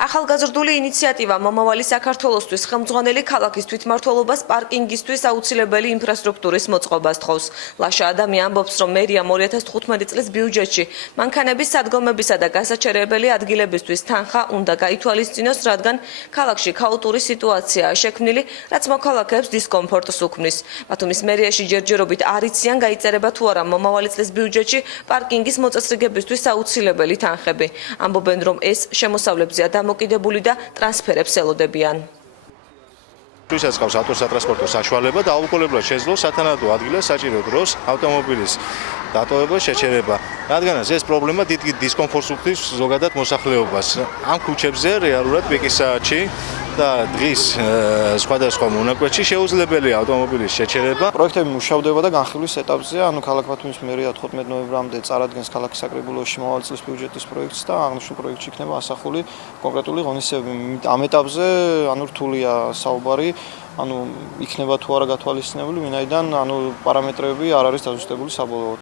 ახალგაზრდული ინიციატივა მომავალი საქართველოსთვის ხელმძღვანელი ქალაქის თვითმმართველობას პარკინგისთვის აუცილებელი ინფრასტრუქტურის მოწყობას თხოვს. ლაშა ადამი ამბობს, რომ მერია 2015 წლის ბიუჯეტში მანქანების სადგომებისა და გასაჩერებელი ადგილებისთვის თანხა უნდა გაითვალისწინოს, რადგან ქალაქში ქაოტური სიტუაციაა შექმნილი, რაც მოქალაქეებს დისკომფორტს უქმნის. ბათუმის მერიაში ჯერჯერობით არ იციან გაიწერება თუ არა მომავალი წლის ბიუჯეტში პარკინგის მოწესრიგებისთვის აუცილებელი თანხები. ამბობენ, რომ ეს შემოსავლებზეა დამოკიდებული და ტრანსფერებს ელოდებიან. ვისაც ყავს ავტოსატრანსპორტო საშუალება და აუცილებლად შეძლო სათანადო ადგილას საჭირო დროს ავტომობილის დატოვება, შეჩერება. რადგანაც ეს პრობლემა დიდ დისკომფორტს უქმნის ზოგადად მოსახლეობას. ამ ქუჩებზე რეალურად პიკის საათში და დღის სხვადასხვა მონაკვეთში შეუძლებელია ავტომობილის შეჩერება. პროექტები მუშავდება და განხილვის ეტაპზეა, ქალაქ ბათუმის მერია 15 ნოემბრამდე წარადგენს ქალაქის საკრებულოში მომავალი წლის ბიუჯეტის პროექტს და აღნიშნულ პროექტში იქნება ასახული კონკრეტული ღონისძიებები. ამ ეტაპზე რთულია საუბარი, იქნება თუ არა გათვალისწინებული, ვინაიდან პარამეტრები არ არის დაზუსტებული საბოლოოდ.